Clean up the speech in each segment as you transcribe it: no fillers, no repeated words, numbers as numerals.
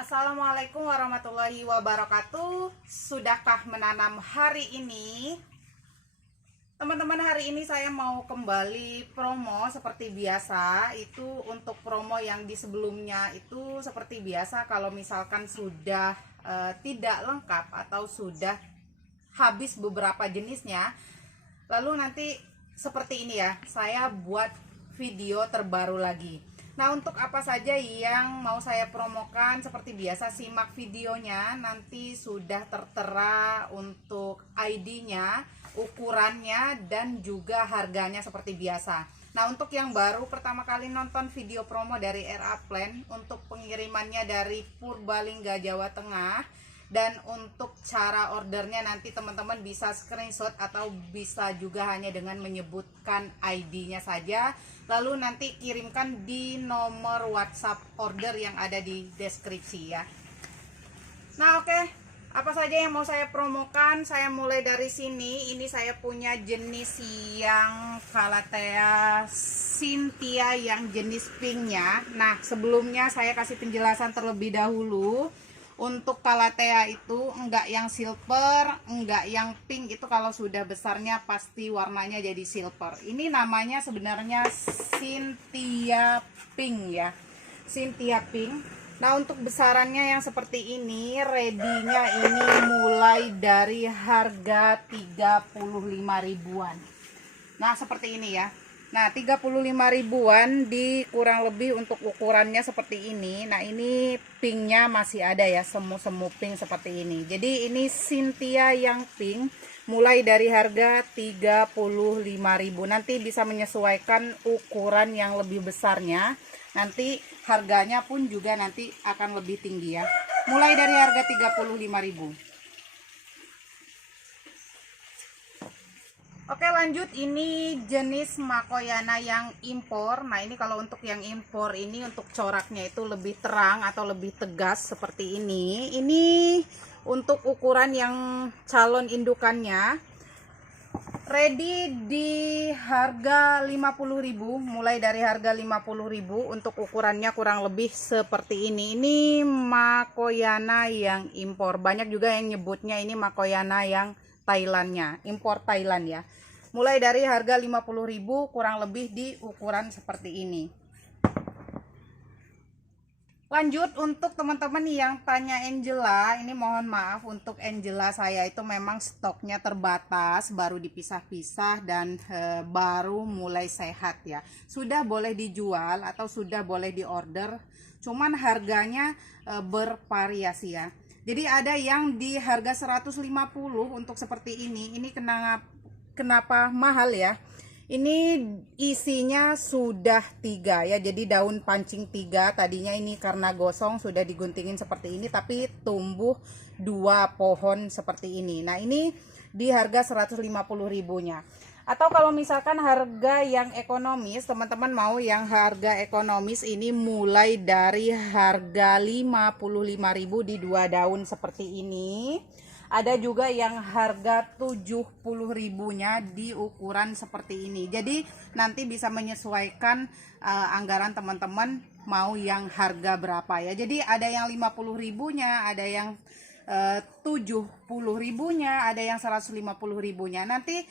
Assalamualaikum warahmatullahi wabarakatuh. Sudahkah menanam hari ini? Teman-teman, hari ini saya mau kembali promo seperti biasa. Itu untuk promo yang di sebelumnya itu seperti biasa. Kalau misalkan sudah tidak lengkap atau sudah habis beberapa jenisnya, lalu nanti seperti ini ya, saya buat video terbaru lagi. Nah, untuk apa saja yang mau saya promokan, seperti biasa simak videonya. Nanti sudah tertera untuk ID-nya, ukurannya, dan juga harganya seperti biasa. Nah, untuk yang baru pertama kali nonton video promo dari RA Plan, untuk pengirimannya dari Purbalingga, Jawa Tengah, dan untuk cara ordernya nanti teman-teman bisa screenshot atau bisa juga hanya dengan menyebutkan ID-nya saja, lalu nanti kirimkan di nomor WhatsApp order yang ada di deskripsi ya. Nah, oke, apa saja yang mau saya promokan? Saya mulai dari sini. Ini saya punya jenis yang Calathea Cynthia yang jenis pinknya. Nah, sebelumnya saya kasih penjelasan terlebih dahulu. Untuk Calathea itu enggak yang silver, enggak yang pink. Itu kalau sudah besarnya pasti warnanya jadi silver. Ini namanya sebenarnya Cynthia pink ya, Cynthia pink. Nah, untuk besarannya yang seperti ini, ready-nya ini mulai dari harga 35 ribuan. Nah, seperti ini ya. Nah, 35 ribuan di kurang lebih untuk ukurannya seperti ini. Nah, ini pinknya masih ada ya, semu-semu pink seperti ini. Jadi ini Cynthia yang pink mulai dari harga 35 ribu. Nanti bisa menyesuaikan ukuran yang lebih besarnya. Nanti harganya pun juga nanti akan lebih tinggi ya. Mulai dari harga 35 ribu. Oke, lanjut. Ini jenis Makoyana yang impor. Nah, ini kalau untuk yang impor ini untuk coraknya itu lebih terang atau lebih tegas seperti ini. Ini untuk ukuran yang calon indukannya ready di harga 50.000, mulai dari harga 50.000 untuk ukurannya kurang lebih seperti ini. Ini Makoyana yang impor. Banyak juga yang nyebutnya ini Makoyana yang Thailandnya, impor Thailand ya. Mulai dari harga 50.000 kurang lebih di ukuran seperti ini. Lanjut, untuk teman-teman yang tanya Angela, ini mohon maaf, untuk Angela saya itu memang stoknya terbatas, baru dipisah-pisah dan baru mulai sehat ya. Sudah boleh dijual atau sudah boleh diorder, cuman harganya bervariasi ya. Jadi ada yang di harga 150 untuk seperti ini. Ini kenapa mahal ya? Ini isinya sudah 3 ya, jadi daun pancing 3. Tadinya ini karena gosong sudah diguntingin seperti ini, tapi tumbuh 2 pohon seperti ini. Nah, ini di harga 150 ribunya. Atau kalau misalkan harga yang ekonomis, teman-teman mau yang harga ekonomis, ini mulai dari harga 55.000 di 2 daun seperti ini. Ada juga yang harga 70 ribunya di ukuran seperti ini. Jadi nanti bisa menyesuaikan anggaran teman-teman mau yang harga berapa ya. Jadi ada yang 50 ribunya, ada yang 70 ribunya, ada yang 150 ribunya. Nanti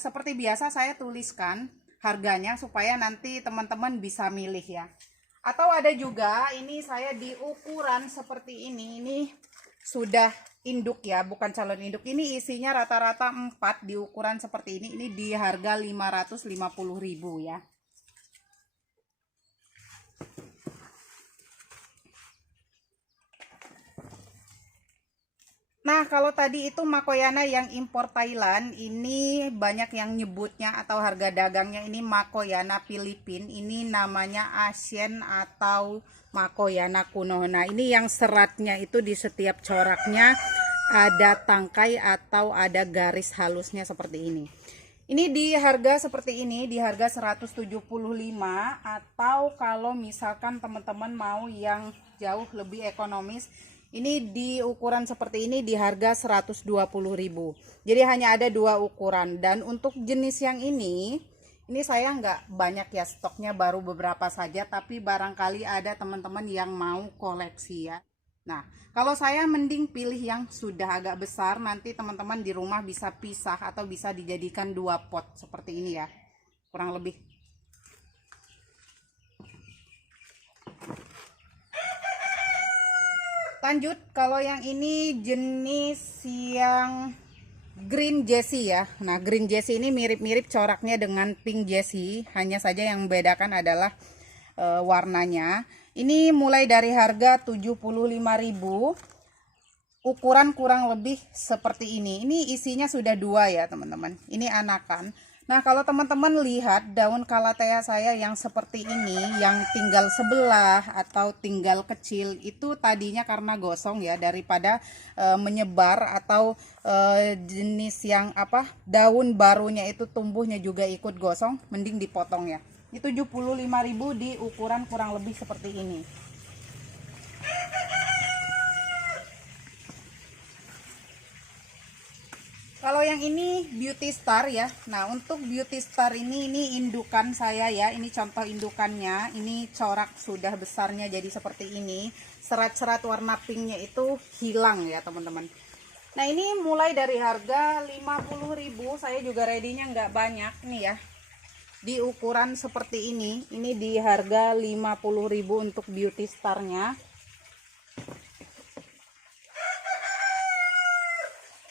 seperti biasa saya tuliskan harganya supaya nanti teman-teman bisa milih ya. Atau ada juga ini saya di ukuran seperti ini sudah induk ya, bukan calon induk. Ini isinya rata-rata 4 di ukuran seperti ini di harga 550.000 ya. Nah, kalau tadi itu Makoyana yang impor Thailand, ini banyak yang nyebutnya atau harga dagangnya ini Makoyana Filipin. Ini namanya Asian atau Makoyana kuno. Nah, ini yang seratnya itu di setiap coraknya ada tangkai atau ada garis halusnya seperti ini. Ini di harga seperti ini, di harga 175. Atau kalau misalkan teman-teman mau yang jauh lebih ekonomis, ini di ukuran seperti ini di harga 120.000. Jadi hanya ada 2 ukuran. Dan untuk jenis yang ini Ini saya nggak banyak ya stoknya, baru beberapa saja, tapi barangkali ada teman-teman yang mau koleksi ya. Nah, kalau saya mending pilih yang sudah agak besar, nanti teman-teman di rumah bisa pisah atau bisa dijadikan 2 pot seperti ini ya, kurang lebih. Lanjut, kalau yang ini jenis yang green Jessie ya. Nah, green Jessie ini mirip-mirip coraknya dengan pink Jessie, hanya saja yang membedakan adalah warnanya. Ini mulai dari harga 75.000. Ukuran kurang lebih seperti ini. Ini isinya sudah 2 ya, teman-teman. Ini anakan. Nah, kalau teman-teman lihat daun calathea saya yang seperti ini, yang tinggal sebelah atau tinggal kecil, itu tadinya karena gosong ya, daripada menyebar atau jenis yang apa, daun barunya itu tumbuhnya juga ikut gosong, mending dipotong ya. Ini 75.000 di ukuran kurang lebih seperti ini. Kalau yang ini Beauty Star ya. Nah, untuk Beauty Star ini indukan saya ya. Ini contoh indukannya. Ini corak sudah besarnya jadi seperti ini. Serat-serat warna pinknya itu hilang ya, teman-teman. Nah, ini mulai dari harga 50.000. Saya juga ready-nya nggak banyak nih ya. Di ukuran seperti ini. Ini di harga 50.000 untuk Beauty Star-nya.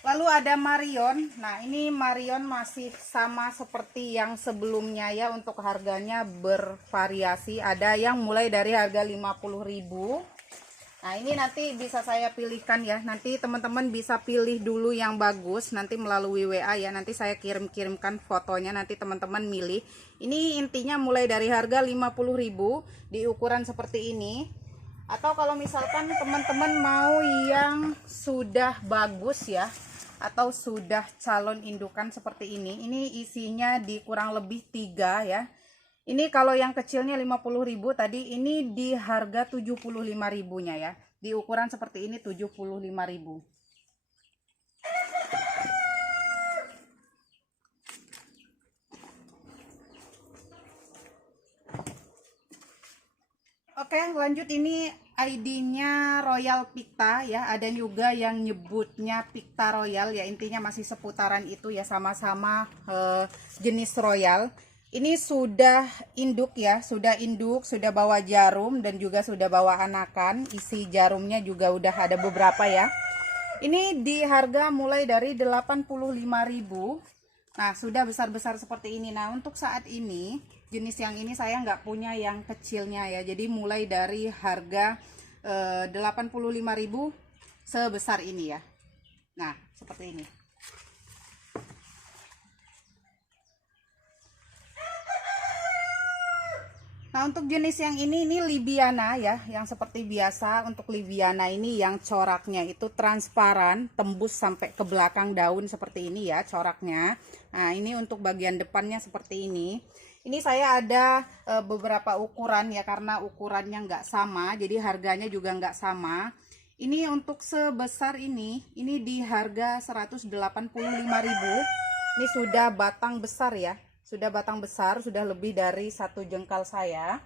Lalu ada Marion. Nah, ini Marion masih sama seperti yang sebelumnya ya, untuk harganya bervariasi. Ada yang mulai dari harga 50.000. Nah, ini nanti bisa saya pilihkan ya. Nanti teman-teman bisa pilih dulu yang bagus nanti melalui WA ya. Nanti saya kirimkan fotonya, nanti teman-teman milih. Ini intinya mulai dari harga 50.000 di ukuran seperti ini. Atau kalau misalkan teman-teman mau yang sudah bagus ya, atau sudah calon indukan seperti ini isinya di kurang lebih 3 ya. Ini kalau yang kecilnya 50.000 tadi, ini di harga 75.000-nya ya. Di ukuran seperti ini 75.000. Oke, lanjut. Ini ID-nya Royal Picta ya. Ada juga yang nyebutnya Picta Royal ya. Intinya masih seputaran itu ya, sama-sama jenis Royal. Ini sudah induk ya, sudah induk, sudah bawa jarum dan juga sudah bawa anakan. Isi jarumnya juga udah ada beberapa ya. Ini di harga mulai dari 85.000. Nah, sudah besar-besar seperti ini. Nah, untuk saat ini jenis yang ini saya nggak punya yang kecilnya ya. Jadi mulai dari harga 85.000 sebesar ini ya. Nah, seperti ini. Nah, untuk jenis yang ini Libiana ya, yang seperti biasa. Untuk Libiana ini yang coraknya itu transparan, tembus sampai ke belakang daun seperti ini ya coraknya. Nah, ini untuk bagian depannya seperti ini. Ini saya ada beberapa ukuran ya, karena ukurannya nggak sama, jadi harganya juga nggak sama. Ini untuk sebesar ini di harga 185.000. Ini sudah batang besar ya. Sudah batang besar, sudah lebih dari 1 jengkal saya.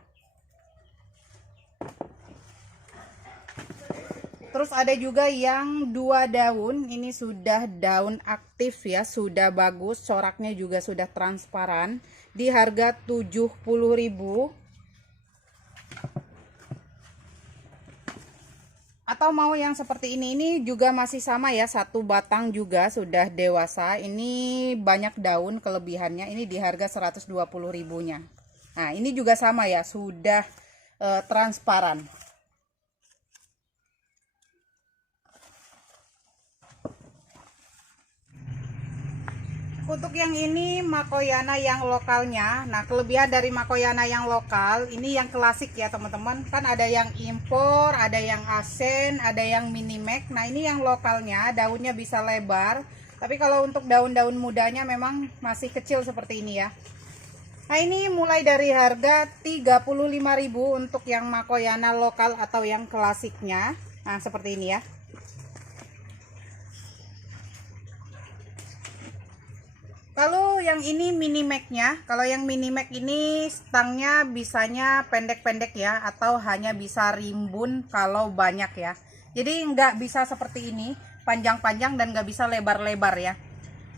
Terus ada juga yang 2 daun. Ini sudah daun aktif ya, sudah bagus, coraknya juga sudah transparan. Di harga 70.000. Atau mau yang seperti ini juga masih sama ya, 1 batang juga sudah dewasa. Ini banyak daun kelebihannya. Ini di harga 120.000-nya. Nah, ini juga sama ya, sudah transparan. Untuk yang ini Makoyana yang lokalnya. Nah, kelebihan dari Makoyana yang lokal ini yang klasik ya, teman-teman. Kan ada yang impor, ada yang asen, ada yang minimax. Nah, ini yang lokalnya, daunnya bisa lebar. Tapi kalau untuk daun-daun mudanya memang masih kecil seperti ini ya. Nah, ini mulai dari harga 35.000 untuk yang Makoyana lokal atau yang klasiknya. Nah, seperti ini ya. Lalu yang ini mini Mac-nya. Kalau yang mini Mac ini stangnya bisanya pendek-pendek ya, atau hanya bisa rimbun kalau banyak ya. Jadi nggak bisa seperti ini panjang-panjang dan nggak bisa lebar-lebar ya.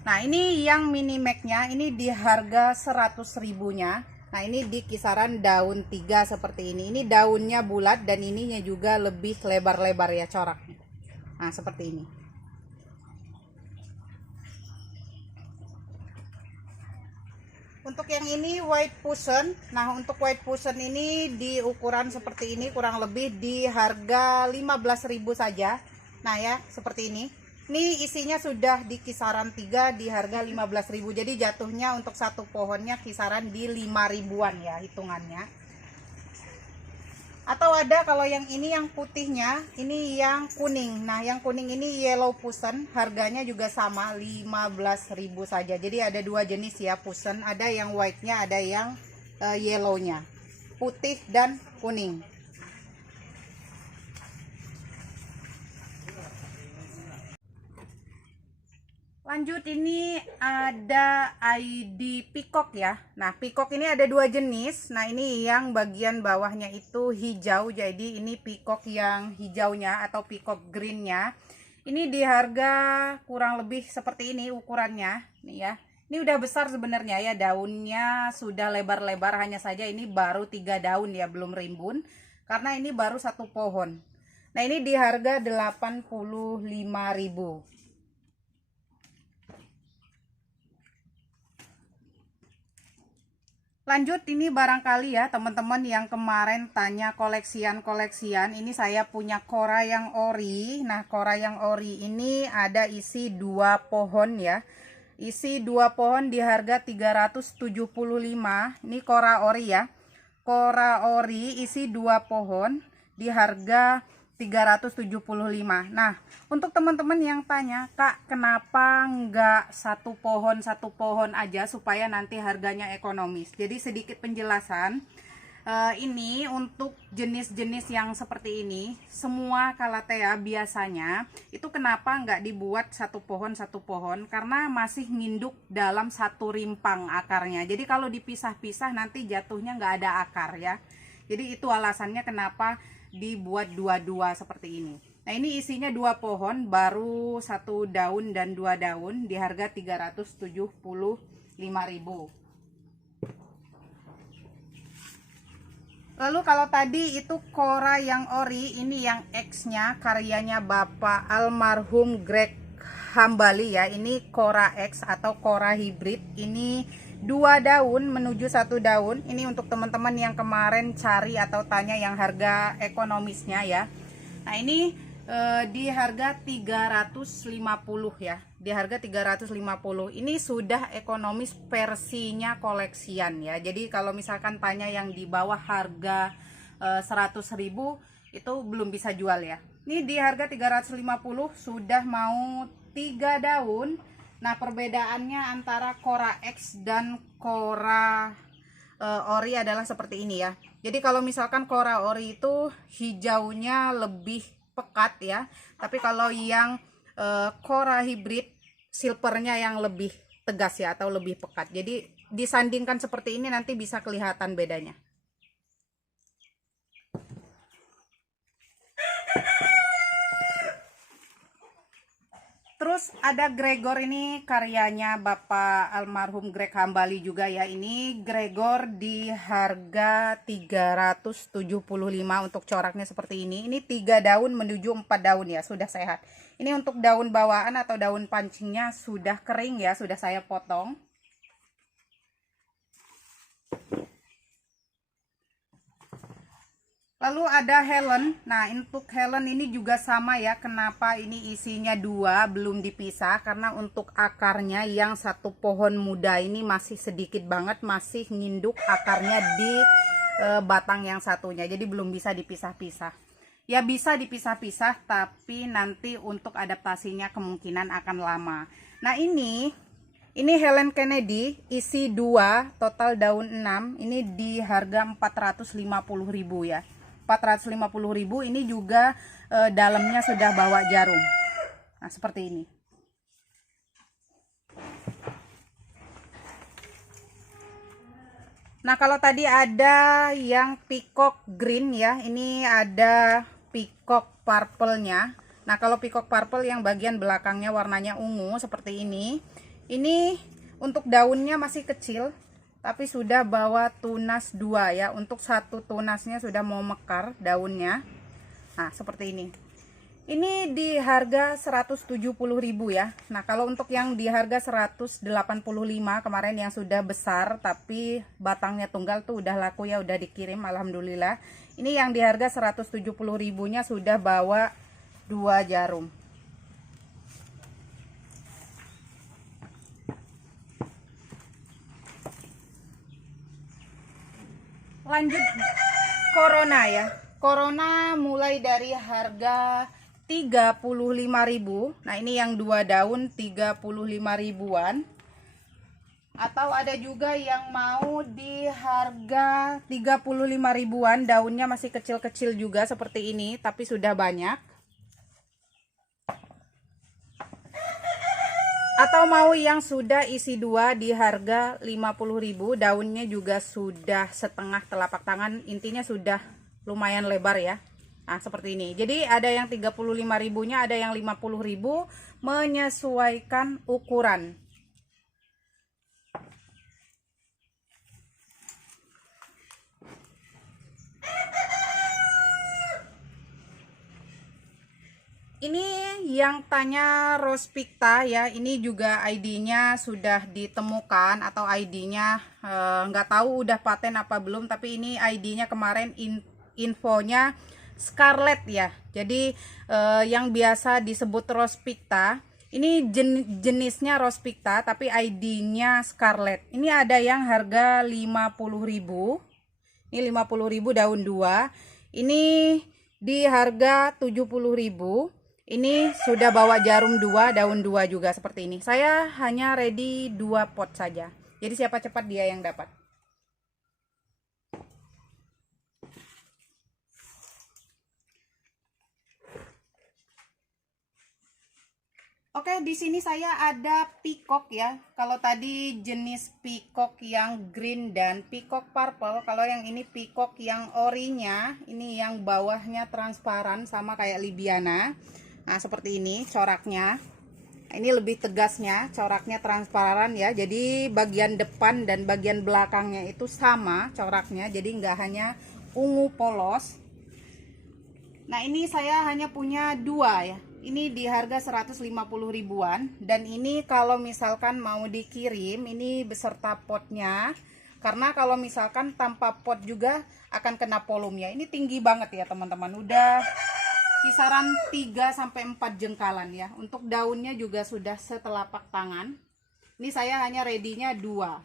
Nah ini yang mini Mac-nya, ini di harga 100.000-nya. Nah ini di kisaran daun 3 seperti ini. Ini daunnya bulat dan ininya juga lebih lebar-lebar ya coraknya. Nah seperti ini. Untuk yang ini white fusion. Nah untuk white fusion ini di ukuran seperti ini kurang lebih di harga 15.000 saja. Nah ya seperti ini. Ini isinya sudah di kisaran 3 di harga 15.000. Jadi jatuhnya untuk satu pohonnya kisaran di 5.000-an ya hitungannya. Atau ada kalau yang ini yang putihnya, ini yang kuning. Nah yang kuning ini yellow fusion, harganya juga sama 15.000 saja. Jadi ada dua jenis ya fusion, ada yang white-nya, ada yang yellow-nya, putih dan kuning. Lanjut, ini ada ID peacock ya. Nah peacock ini ada dua jenis. Nah ini yang bagian bawahnya itu hijau, jadi ini peacock yang hijaunya atau peacock greennya. Ini di harga kurang lebih seperti ini ukurannya nih ya. Ini udah besar sebenarnya ya, daunnya sudah lebar-lebar, hanya saja ini baru 3 daun ya, belum rimbun karena ini baru satu pohon. Nah ini di harga 85.000. Lanjut, ini barangkali ya teman-teman yang kemarin tanya koleksian, ini saya punya kora yang ori. Nah kora yang ori ini ada isi 2 pohon ya, isi 2 pohon di harga 375. Ini kora ori ya, kora ori isi 2 pohon di harga 375. Nah untuk teman-teman yang tanya, Kak kenapa nggak satu pohon aja supaya nanti harganya ekonomis? Jadi sedikit penjelasan. Ini untuk jenis-jenis yang seperti ini, semua calathea biasanya itu kenapa nggak dibuat satu pohon, karena masih nginduk dalam satu rimpang akarnya. Jadi kalau dipisah-pisah nanti jatuhnya nggak ada akar ya. Jadi itu alasannya kenapa dibuat dua-dua seperti ini. Nah ini isinya 2 pohon, baru 1 daun dan 2 daun di harga 375.000. Lalu kalau tadi itu kora yang ori, ini yang X-nya karyanya Bapak almarhum Greg Hambali ya. Ini kora X atau kora hybrid. Ini 2 daun menuju 1 daun. Ini untuk teman-teman yang kemarin cari atau tanya yang harga ekonomisnya ya. Nah ini di harga 350 ya, di harga 350. Ini sudah ekonomis versinya koleksian ya. Jadi kalau misalkan tanya yang di bawah harga 100.000 itu belum bisa jual ya. Ini di harga 350 sudah mau 3 daun. Nah perbedaannya antara kora X dan kora ori adalah seperti ini ya. Jadi kalau misalkan kora ori itu hijaunya lebih pekat ya, tapi kalau yang kora hybrid silvernya yang lebih tegas ya atau lebih pekat. Jadi disandingkan seperti ini nanti bisa kelihatan bedanya. Terus ada Gregor, ini karyanya Bapak almarhum Greg Hambali juga ya. Ini Gregor di harga 375 untuk coraknya seperti ini. Ini 3 daun menuju 4 daun ya, sudah sehat. Ini untuk daun bawaan atau daun pancingnya sudah kering ya, sudah saya potong. Lalu ada Helen. Nah untuk Helen ini juga sama ya. Kenapa ini isinya 2 belum dipisah? Karena untuk akarnya yang satu pohon muda ini masih sedikit banget, masih nginduk akarnya di batang yang satunya. Jadi belum bisa dipisah-pisah. Ya bisa dipisah-pisah, tapi nanti untuk adaptasinya kemungkinan akan lama. Nah ini Helen Kennedy isi 2, total daun 6. Ini di harga 450.000 ya. 450.000. Ini juga dalamnya sudah bawa jarum. Nah seperti ini. Nah, kalau tadi ada yang peacock green ya, ini ada peacock purple-nya. Nah, kalau peacock purple yang bagian belakangnya warnanya ungu seperti ini. Ini untuk daunnya masih kecil, tapi sudah bawa tunas 2 ya. Untuk satu tunasnya sudah mau mekar daunnya. Nah, seperti ini. Ini di harga 170.000 ya. Nah, kalau untuk yang di harga 185 kemarin yang sudah besar tapi batangnya tunggal tuh udah laku ya, udah dikirim alhamdulillah. Ini yang di harga 170.000-nya sudah bawa 2 jarum. Lanjut Corona ya. Corona mulai dari harga 35.000. Nah, ini yang 2 daun 35 ribuan. Atau ada juga yang mau di harga 35 ribuan, daunnya masih kecil-kecil juga seperti ini, tapi sudah banyak. Atau mau yang sudah isi 2 di harga 50.000, daunnya juga sudah setengah telapak tangan, intinya sudah lumayan lebar ya. Nah, seperti ini. Jadi ada yang 35.000-nya, ada yang 50.000, menyesuaikan ukuran. Ini yang tanya Rospicta ya, ini juga ID-nya sudah ditemukan atau ID-nya nggak tahu udah paten apa belum, tapi ini ID-nya kemarin infonya Scarlet ya. Jadi yang biasa disebut Rospicta, ini jenisnya Rospicta tapi ID-nya Scarlet. Ini ada yang harga 50.000. Ini 50.000 daun 2. Ini di harga 70.000. Ini sudah bawa jarum 2, daun 2 juga seperti ini. Saya hanya ready 2 pot saja. Jadi siapa cepat dia yang dapat. Oke, di sini saya ada peacock ya. Kalau tadi jenis peacock yang green dan peacock purple, kalau yang ini peacock yang orinya, ini yang bawahnya transparan sama kayak Libiana. Nah, seperti ini coraknya. Ini lebih tegasnya, coraknya transparan ya. Jadi bagian depan dan bagian belakangnya itu sama coraknya. Jadi nggak hanya ungu polos. Nah, ini saya hanya punya 2 ya. Ini di harga 150 ribuan. Dan ini kalau misalkan mau dikirim, ini beserta potnya. Karena kalau misalkan tanpa pot juga akan kena volumenya. Ini tinggi banget ya teman-teman. Udah kisaran 3-4 jengkalan ya. Untuk daunnya juga sudah setelapak tangan. Ini saya hanya ready-nya 2.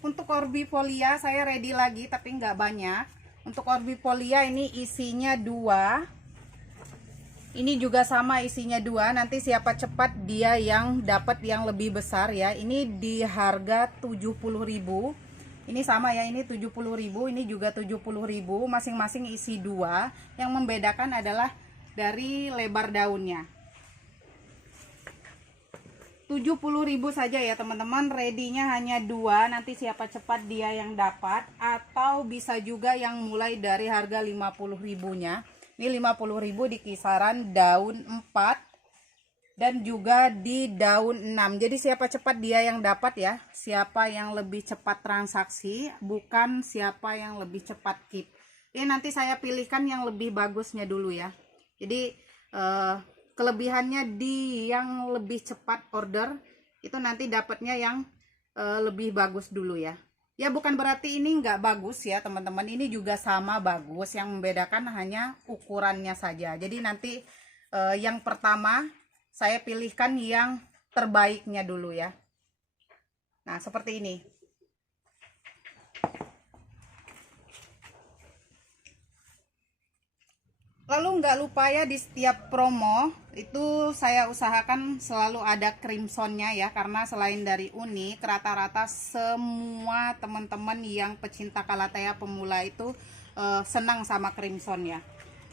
Untuk orbifolia saya ready lagi tapi nggak banyak. Untuk orbifolia ini isinya 2. Ini juga sama isinya 2. Nanti siapa cepat dia yang dapat yang lebih besar ya. Ini di harga 70.000. Ini sama ya, ini 70.000, ini juga 70.000. Masing-masing isi 2. Yang membedakan adalah dari lebar daunnya. 70.000 saja ya teman-teman. Ready-nya hanya 2. Nanti siapa cepat dia yang dapat. Atau bisa juga yang mulai dari harga 50.000-nya. Ini 50.000 di kisaran daun 4 dan juga di daun 6. Jadi siapa cepat dia yang dapat ya. Siapa yang lebih cepat transaksi, bukan siapa yang lebih cepat keep. Ini nanti saya pilihkan yang lebih bagusnya dulu ya. Jadi kelebihannya di yang lebih cepat order itu nanti dapatnya yang lebih bagus dulu ya. Ya bukan berarti ini nggak bagus ya teman-teman. Ini juga sama bagus. Yang membedakan hanya ukurannya saja. Jadi nanti yang pertama saya pilihkan yang terbaiknya dulu ya. Nah seperti ini. Lalu nggak lupa ya, di setiap promo itu saya usahakan selalu ada crimsonnya ya. Karena selain dari unik, rata-rata semua teman-teman yang pecinta Calathea pemula itu senang sama crimson ya.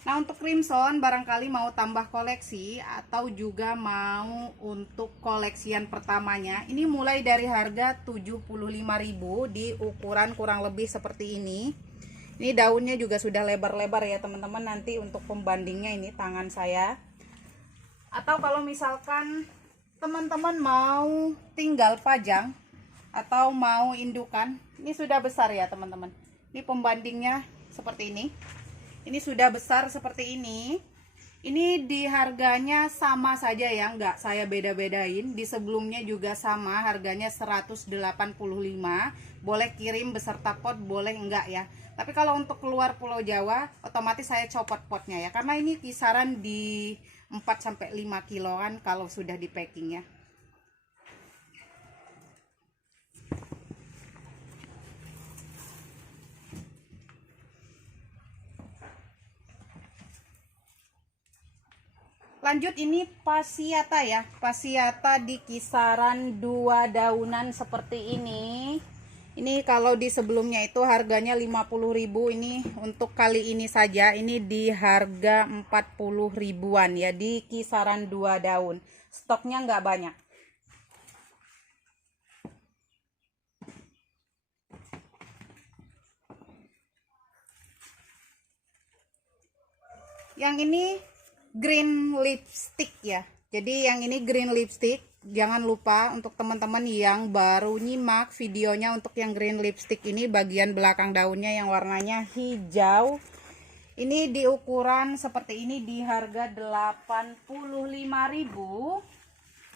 Nah, untuk crimson barangkali mau tambah koleksi atau juga mau untuk koleksian pertamanya, ini mulai dari harga 75.000 di ukuran kurang lebih seperti ini. Ini daunnya juga sudah lebar-lebar ya teman-teman. Nanti untuk pembandingnya ini tangan saya. Atau kalau misalkan teman-teman mau tinggal pajang atau mau indukan, ini sudah besar ya teman-teman. Ini pembandingnya seperti ini. Ini sudah besar seperti ini. Ini di harganya sama saja ya, nggak saya beda-bedain. Di sebelumnya juga sama, harganya 185. Boleh kirim beserta pot, boleh enggak ya. Tapi kalau untuk keluar Pulau Jawa, otomatis saya copot potnya ya. Karena ini kisaran di 4-5 kiloan kalau sudah di packing ya. Lanjut, ini pasiata ya. Pasiata di kisaran 2 daunan seperti ini. Ini kalau di sebelumnya itu harganya 50.000, ini untuk kali ini saja ini di harga 40 ribuan ya, di kisaran 2 daun. Stoknya nggak banyak. Yang ini green lipstick ya. Jadi yang ini green lipstick. Jangan lupa untuk teman-teman yang baru nyimak videonya, untuk yang green lipstick ini bagian belakang daunnya yang warnanya hijau. Ini di ukuran seperti ini di harga 85.000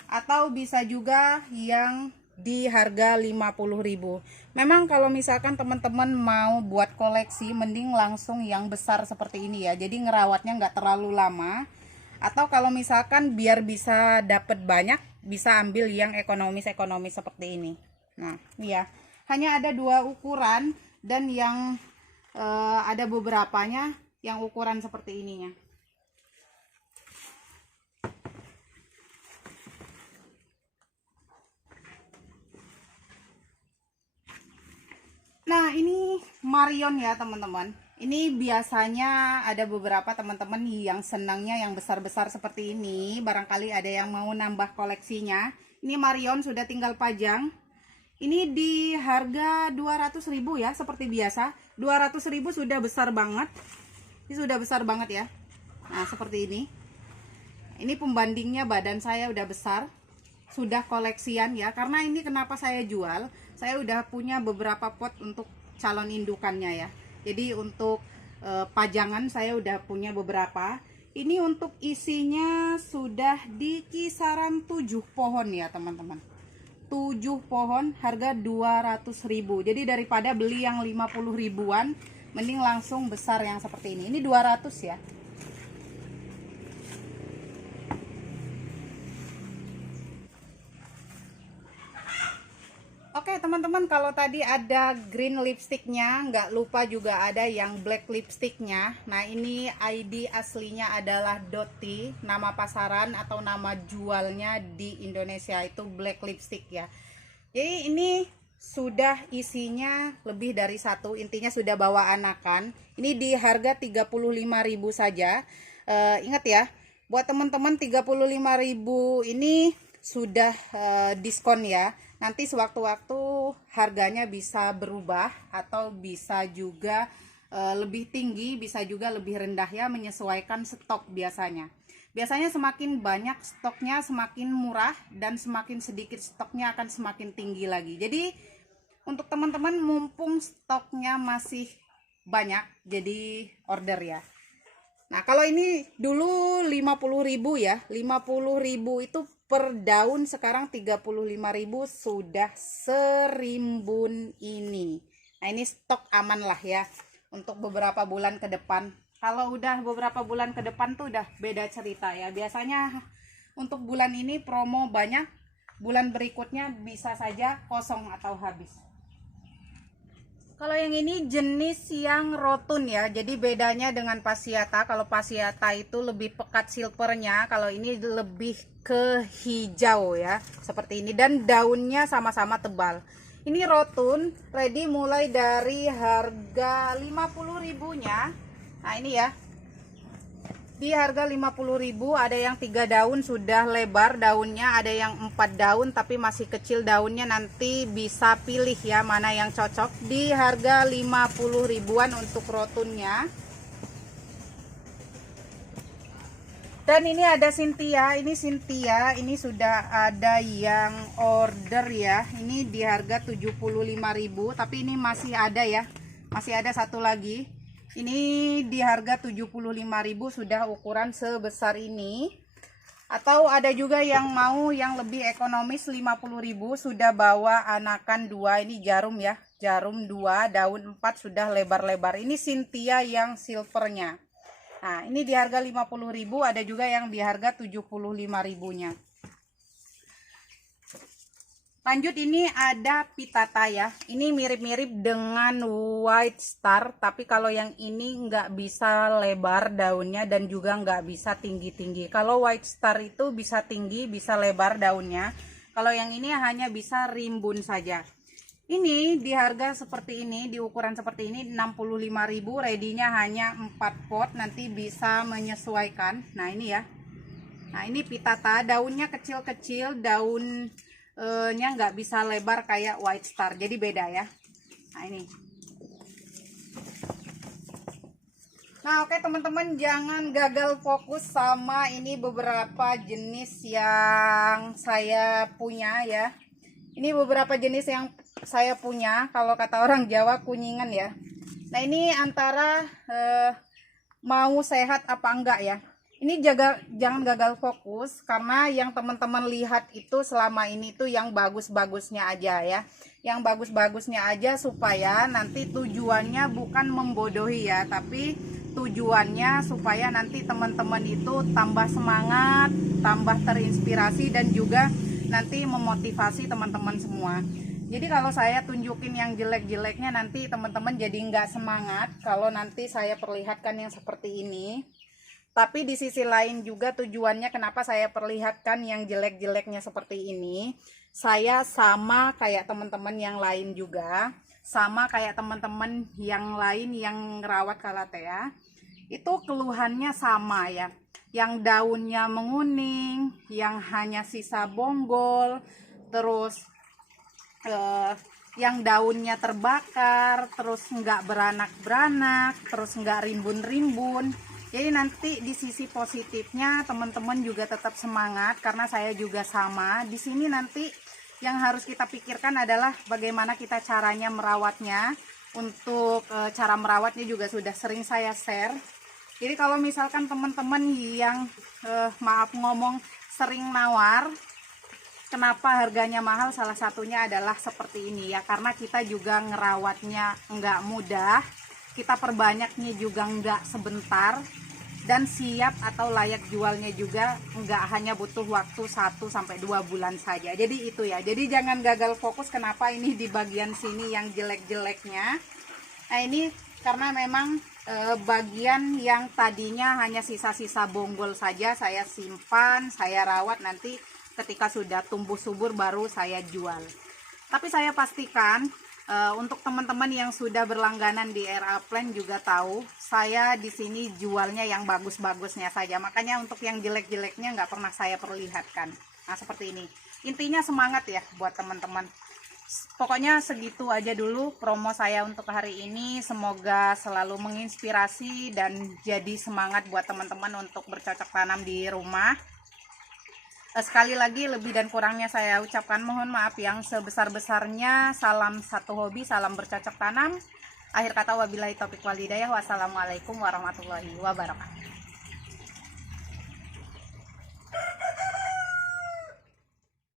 atau bisa juga yang di harga 50.000. Memang kalau misalkan teman-teman mau buat koleksi, mending langsung yang besar seperti ini ya. Jadi ngerawatnya nggak terlalu lama. Atau kalau misalkan biar bisa dapat banyak, bisa ambil yang ekonomis seperti ini. Nah, ini ya. Hanya ada 2 ukuran dan yang ada beberapanya yang ukuran seperti ininya. Nah, ini Marion ya teman-teman. Ini biasanya ada beberapa teman-teman yang senangnya yang besar-besar seperti ini. Barangkali ada yang mau nambah koleksinya. Ini Marion sudah tinggal pajang. Ini di harga 200.000 ya, seperti biasa. 200.000 sudah besar banget. Ini sudah besar banget ya. Nah, seperti ini. Ini pembandingnya badan saya udah besar. Sudah koleksian ya. Karena ini kenapa saya jual? Saya udah punya beberapa pot untuk calon indukannya ya. Jadi untuk pajangan saya udah punya beberapa. Ini untuk isinya sudah di kisaran 7 pohon ya teman-teman. 7 pohon harga 200.000. Jadi daripada beli yang 50 ribuan, mending langsung besar yang seperti ini. Ini 200 ya. Oke teman-teman, kalau tadi ada green lipsticknya, nggak lupa juga ada yang black lipsticknya. Nah, ini ID aslinya adalah Doti, nama pasaran atau nama jualnya di Indonesia itu black lipstick ya. Jadi ini sudah isinya lebih dari 1, intinya sudah bawa anakan. Ini di harga 35.000 saja. Ingat ya, buat teman-teman 35.000 ini sudah diskon ya. Nanti sewaktu-waktu harganya bisa berubah atau bisa juga lebih tinggi, bisa juga lebih rendah ya, menyesuaikan stok biasanya. Biasanya semakin banyak stoknya semakin murah, dan semakin sedikit stoknya akan semakin tinggi lagi. Jadi untuk teman-teman mumpung stoknya masih banyak, jadi order ya. Nah, kalau ini dulu 50.000 ya, 50.000 itu per daun, sekarang 35.000 sudah serimbun ini. Nah, ini stok aman lah ya untuk beberapa bulan ke depan. Kalau udah beberapa bulan ke depan tuh udah beda cerita ya. Biasanya untuk bulan ini promo banyak, bulan berikutnya bisa saja kosong atau habis. Kalau yang ini jenis yang rotun ya, jadi bedanya dengan pasiata. Kalau pasiata itu lebih pekat silvernya, kalau ini lebih ke hijau ya, seperti ini. Dan daunnya sama-sama tebal. Ini rotun, ready mulai dari harga 50.000-nya. Nah ini ya, di harga 50.000. Ada yang 3 daun sudah lebar daunnya, ada yang 4 daun tapi masih kecil daunnya. Nanti bisa pilih ya mana yang cocok. Di harga 50 ribuan untuk rotunnya. Dan ini ada Cynthia, ini sudah ada yang order ya. Ini di harga 75.000, tapi ini masih ada ya. Masih ada satu lagi. Ini di harga 75.000 sudah ukuran sebesar ini. Atau ada juga yang mau yang lebih ekonomis 50.000 sudah bawa anakan 2. Ini jarum ya. Jarum 2, daun 4 sudah lebar-lebar. Ini Cynthia yang silvernya. Nah, ini di harga 50.000, ada juga yang di harga 75.000-nya. Lanjut, ini ada pitata ya. Ini mirip-mirip dengan white star, tapi kalau yang ini nggak bisa lebar daunnya dan juga nggak bisa tinggi-tinggi. Kalau white star itu bisa tinggi, bisa lebar daunnya. Kalau yang ini hanya bisa rimbun saja. Ini di harga seperti ini, di ukuran seperti ini 65.000, ready-nya hanya 4 pot, nanti bisa menyesuaikan. Nah, ini ya. Nah, ini pitata, daunnya kecil-kecil, daunnya nggak bisa lebar kayak white star, jadi beda ya. Nah, ini. Nah, oke teman-teman, jangan gagal fokus sama ini beberapa jenis yang saya punya ya. Ini beberapa jenis yang saya punya, kalau kata orang Jawa kuningan ya. Nah, ini antara mau sehat apa enggak ya. Ini jangan gagal fokus, karena yang teman-teman lihat itu selama ini tuh yang bagus-bagusnya aja ya. Yang bagus-bagusnya aja, supaya nanti tujuannya bukan membodohi ya, tapi tujuannya supaya nanti teman-teman itu tambah semangat, tambah terinspirasi, dan juga nanti memotivasi teman-teman semua. Jadi kalau saya tunjukin yang jelek-jeleknya, nanti teman-teman jadi nggak semangat kalau nanti saya perlihatkan yang seperti ini. Tapi di sisi lain juga tujuannya kenapa saya perlihatkan yang jelek-jeleknya seperti ini. Saya sama kayak teman-teman yang lain juga, sama kayak teman-teman yang lain yang ngerawat calathea. Itu keluhannya sama ya. Yang daunnya menguning, yang hanya sisa bonggol, terus yang daunnya terbakar, terus nggak beranak-beranak, terus nggak rimbun-rimbun. Jadi nanti di sisi positifnya teman-teman juga tetap semangat, karena saya juga sama. Di sini nanti yang harus kita pikirkan adalah bagaimana kita caranya merawatnya. Untuk cara merawatnya juga sudah sering saya share. Jadi kalau misalkan teman-teman yang maaf ngomong sering nawar, kenapa harganya mahal, salah satunya adalah seperti ini ya, karena kita juga ngerawatnya nggak mudah, kita perbanyaknya juga nggak sebentar, dan siap atau layak jualnya juga nggak hanya butuh waktu 1-2 bulan saja. Jadi itu ya, jadi jangan gagal fokus. Kenapa ini di bagian sini yang jelek-jeleknya. Nah, ini karena memang bagian yang tadinya hanya sisa-sisa bonggol saja saya simpan, saya rawat, nanti ketika sudah tumbuh subur baru saya jual. Tapi saya pastikan untuk teman-teman yang sudah berlangganan di RA Plant juga tahu saya di sini jualnya yang bagus-bagusnya saja. Makanya untuk yang jelek-jeleknya nggak pernah saya perlihatkan. Nah, seperti ini. Intinya semangat ya buat teman-teman. Pokoknya segitu aja dulu promo saya untuk hari ini. Semoga selalu menginspirasi dan jadi semangat buat teman-teman untuk bercocok tanam di rumah. Sekali lagi lebih dan kurangnya saya ucapkan mohon maaf yang sebesar-besarnya. Salam satu hobi, salam bercocok tanam. Akhir kata wabillahi taufiq wal hidayah. Wassalamualaikum warahmatullahi wabarakatuh.